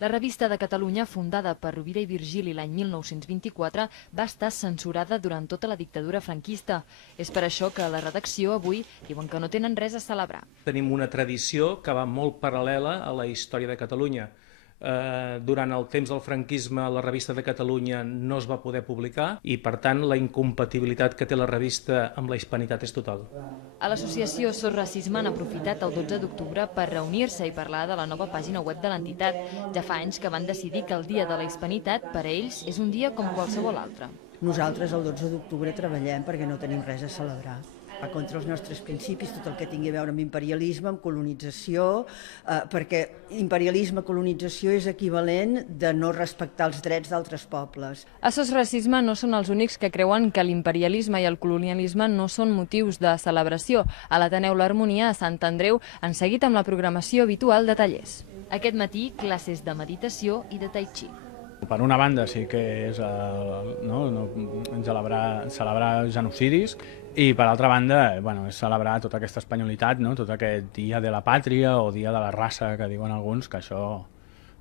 La Revista de Catalunya, fundada per Rovira i Virgili l'any 1924, va estar censurada durant tota la dictadura franquista. És per això que a la redacció avui diuen que no tenen res a celebrar. Tenim una tradició que va molt paral·lela a la història de Catalunya. Durant el temps del franquisme la Revista de Catalunya no es va poder publicar i, per tant, la incompatibilitat que té la revista amb la hispanitat és total. A l'associació Sos Racisme han aprofitat el 12 d'octubre per reunir-se i parlar de la nova pàgina web de l'entitat. Ja fa anys que van decidir que el Dia de la Hispanitat per a ells és un dia com qualsevol altre. Nosaltres el 12 d'octubre treballem perquè no tenim res a celebrar. Va contra els nostres principis, tot el que tingui a veure amb imperialisme, amb colonització, perquè imperialisme, colonització és equivalent de no respectar els drets d'altres pobles. A Sos Racisme no són els únics que creuen que l'imperialisme i el colonialisme no són motius de celebració. A l'Ateneu L'Harmonia, a Sant Andreu, han seguit amb la programació habitual de tallers. Aquest matí, classes de meditació i de tai chi. Per una banda sí que és celebrar genocidis i per altra banda és celebrar tota aquesta espanyolitat, tot aquest dia de la pàtria o dia de la raça que diuen alguns, que això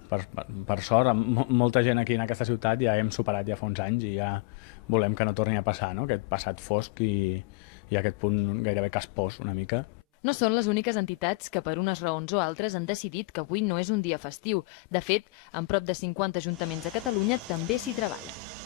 per sort molta gent aquí en aquesta ciutat ja hem superat ja fa uns anys i ja volem que no torni a passar, aquest passat fosc i aquest punt gairebé caspós una mica. No són les úniques entitats que per unes raons o altres han decidit que avui no és un dia festiu. De fet, en prop de 50 ajuntaments a Catalunya també s'hi treballa.